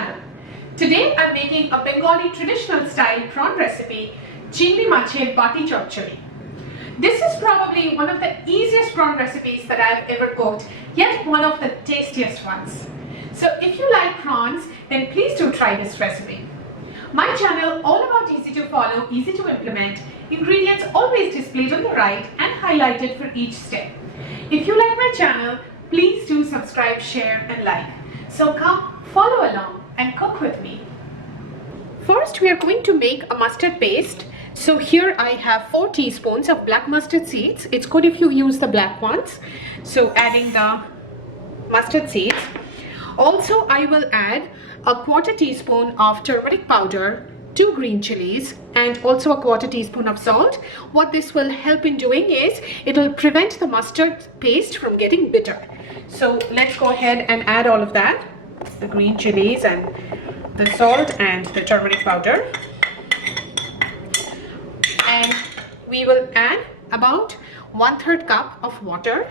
channel. Today I'm making a Bengali traditional style prawn recipe, Chingri Macher Bati Chorchori. This is probably one of the easiest prawn recipes that I've ever cooked, yet one of the tastiest ones. So if you like prawns, then please do try this recipe. My channel all about easy to follow, easy to implement, ingredients always displayed on the right and highlighted for each step. If you like my channel, please do subscribe, share and like. So come follow along and cook with me. First we are going to make a mustard paste. So here I have 4 teaspoons of black mustard seeds. It's good if you use the black ones. So adding the mustard seeds. Also I will add a 1/4 teaspoon of turmeric powder, 2 green chilies and also a 1/4 teaspoon of salt. What this will help in doing is it will prevent the mustard paste from getting bitter. So let's go ahead and add all of that, the green chilies and the salt and the turmeric powder. And we will add about 1/3 cup of water.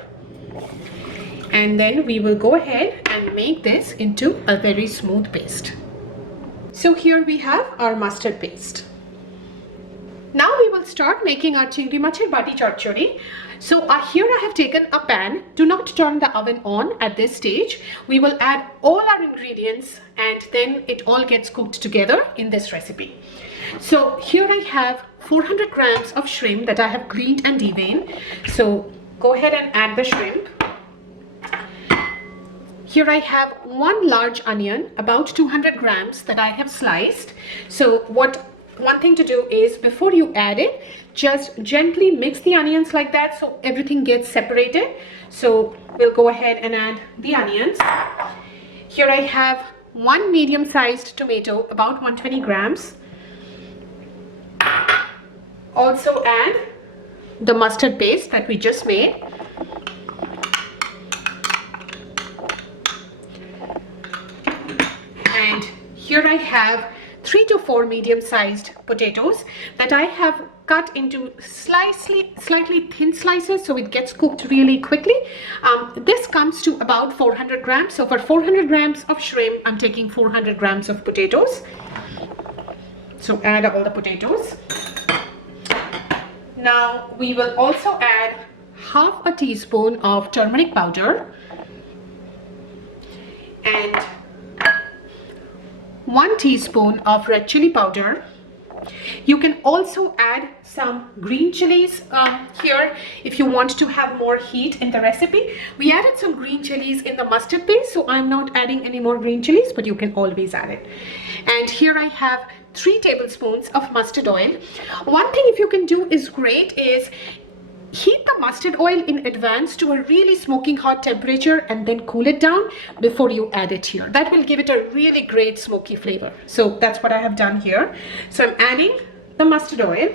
And then we will go ahead and make this into a very smooth paste. So here we have our mustard paste. Now we will start making our Chingri Macher Bati Chorchori. So here I have taken a pan. Do not turn the oven on at this stage. We will add all our ingredients and then it all gets cooked together in this recipe. So here I have 400 grams of shrimp that I have cleaned and deveined. So go ahead and add the shrimp. Here I have 1 large onion, about 200 grams that I have sliced. So one thing to do is before you add it, just gently mix the onions like that so everything gets separated. So we'll go ahead and add the onions. Here I have 1 medium-sized tomato, about 120 grams. Also add the mustard paste that we just made. And here I have 3 to 4 medium-sized potatoes that I have cut into slightly thin slices so it gets cooked really quickly. This comes to about 400 grams. So for 400 grams of shrimp, I'm taking 400 grams of potatoes. So add all the potatoes. Now we will also add 1/2 teaspoon of turmeric powder and 1 teaspoon of red chili powder. You can also add some green chilies here if you want to have more heat in the recipe. We added some green chilies in the mustard paste, so I'm not adding any more green chilies, but you can always add it. And here I have 3 tablespoons of mustard oil. One thing if you can do is great is heat the mustard oil in advance to a really smoking hot temperature and then cool it down before you add it here. That will give it a really great smoky flavor. So that's what I have done here. So I'm adding the mustard oil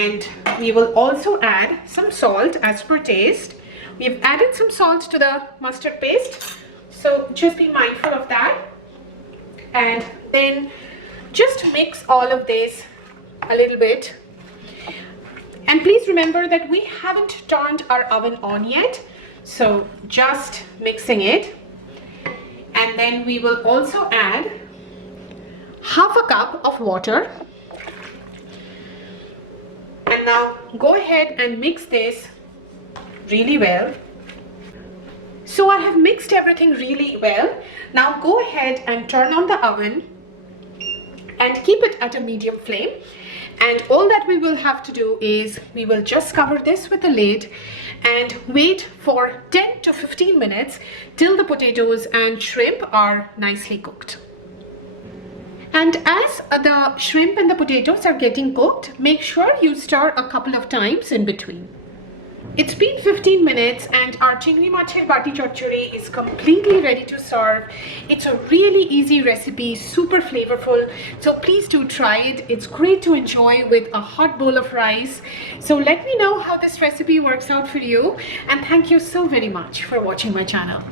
and we will also add some salt as per taste. We've added some salt to the mustard paste, so just be mindful of that. And then just mix all of this a little bit. And please remember that we haven't turned our oven on yet, so just mixing it. And then we will also add 1/2 cup of water. And now go ahead and mix this really well. So I have mixed everything really well. Now go ahead and turn on the oven and keep it at a medium flame. And all that we will have to do is we will just cover this with a lid and wait for 10 to 15 minutes till the potatoes and shrimp are nicely cooked. And as the shrimp and the potatoes are getting cooked, make sure you stir a couple of times in between. It's been 15 minutes and our Chingri Macher Bati Chorchori is completely ready to serve. It's a really easy recipe, super flavorful. So please do try it. It's great to enjoy with a hot bowl of rice. So let me know how this recipe works out for you. And thank you so very much for watching my channel.